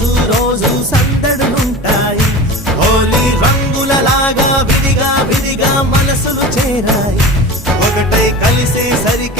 రోజు రోజు సందడులుంటాయి. హోలీ రంగులలాగా విడిగా విడిగా మనసులు చేరాయి. ఒకటై కలిసే సరికి